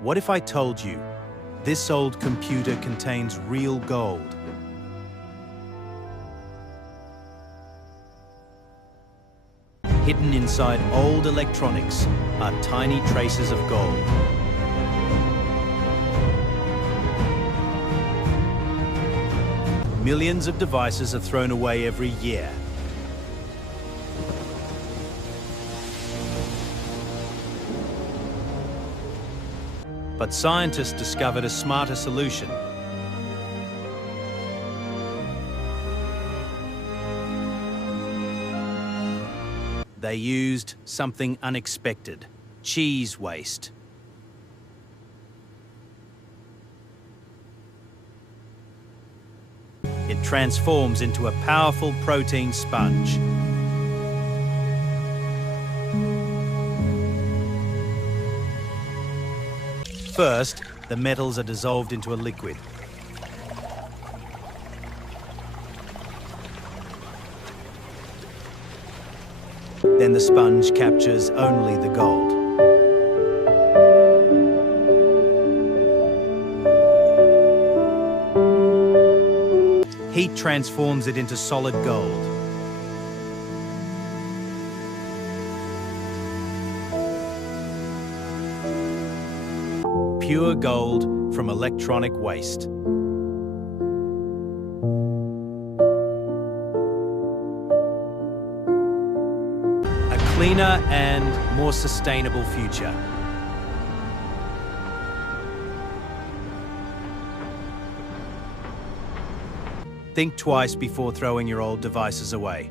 What if I told you this old computer contains real gold? Hidden inside old electronics are tiny traces of gold. Millions of devices are thrown away every year. But scientists discovered a smarter solution. They used something unexpected: cheese waste. It transforms into a powerful protein sponge. First, the metals are dissolved into a liquid. Then the sponge captures only the gold. Heat transforms it into solid gold. Pure gold from electronic waste. A cleaner and more sustainable future. Think twice before throwing your old devices away.